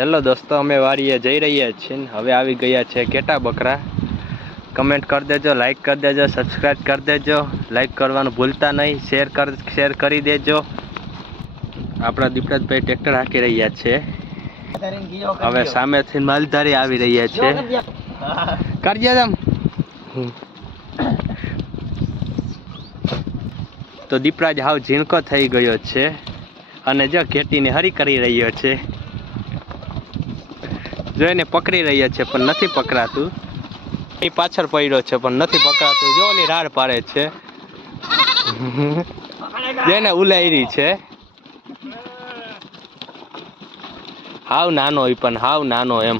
Hello દોસ્તો, અમે વાડીએ જઈ રહ્યા છીએ. હવે આવી ગયા છે ઘેટા બકરા. કમેન્ટ કરી દેજો, લાઈક કરી દેજો, સબસ્ક્રાઈબ કરી દેજો. લાઈક કરવાનું ભૂલતા નહીં, શેર કરી દેજો. આપણા દીપરાજભાઈ ટ્રેક્ટર હાંકી રહ્યા છે. હવે સામેથી માલધારી આવી રહ્યા છે. કરજે તમ. તો દીપરાજ હાવ ઝીણકો થઈ ગયો છે અને જો ઘેટીને હરી કરી રહ્યો છે. જોઈને પકડી રહ્યા છે પણ નથી પકડાતું. એ પાછળ પડ્યો છે પણ નથી પકડાતું. જો ઓલી રાડ પાડે છે. જેને ઉલાયરી છે. હાવ નાનો હોય પણ હાવ નાનો એમ.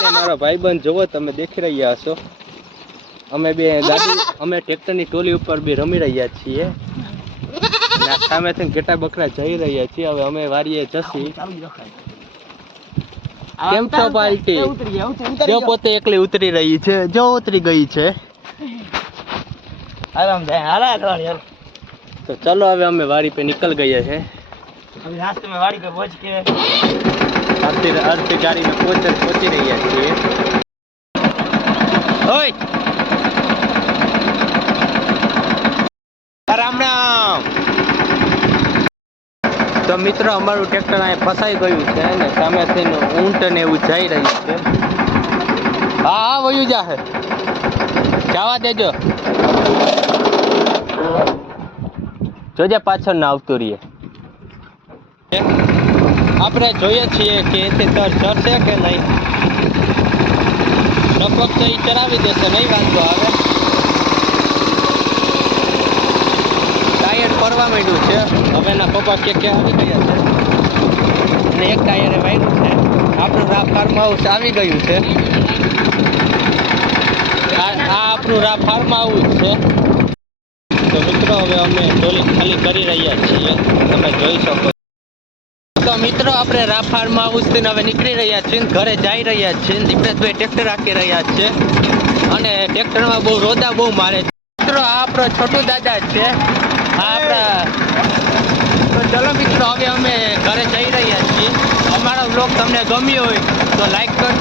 મારો ભાઈબંધ જોવો તમે દેખી રહ્યા હશો. અમે ટ્રેક્ટરની ટોલી ઉપર બે રમી રહ્યા છીએ. સામેથી ઘેટા બકરા જઈ રહ્યા છીએ. હવે અમે વારીએ જશી. કેમ છો પાર્ટી? જો પોતે એકલી ઉતરી રહી છે. જો ઉતરી ગઈ છે. તો ચલો હવે અમે વાડી पे निकल गए हैं. अभी रास्ते में वाड़ी पे पहुंच के अर्धी गाड़ी में पहुंची रही है. ओए राम राम. તો મિત્રો અમારું ટ્રેક્ટર અહીં ફસાઈ ગયું છે ને સામેથી ઊંટ ને એવું જઈ રહ્યું છે. હા હા વયું જાહે, જવા દેજો. જોજે પાછળ ના આવતું રહીએ. આપણે જોઈએ છીએ કે એથી તર ચડશે કે નહીં. લગભગ તો એ ચડાવી દેશે, નહીં વાંધો આવે. ટાયર ફરવા માંડ્યું છે. હવે એના પપ્પા કે આવી ગયા છે અને એક ટાયરે વાયરું છે. આપણું ફાર્મ હાઉસ આવી ગયું છે. આ આપણું ફાર્મ હાઉસ છે. તો મિત્રો હવે અમે ટોલી ખાલી કરી રહ્યા છીએ, તમે જોઈ શકો. તો મિત્રો આપણે ફાર્મ હાઉસથી હવે નીકળી રહ્યા છીએ, ઘરે જઈ રહ્યા છીએ. દીપરેશભાઈ ટ્રેક્ટર હાંકી રહ્યા છે અને ટ્રેક્ટરમાં બહુ રોદા બહુ મારે છે. મિત્રો આ આપણો છોટુ દાદા છે. તો ચલો મિત્રો હવે અમે ઘરે જઈ રહ્યા છીએ. અમારો બ્લોગ તમને ગમ્યો હોય તો લાઈક કરજો.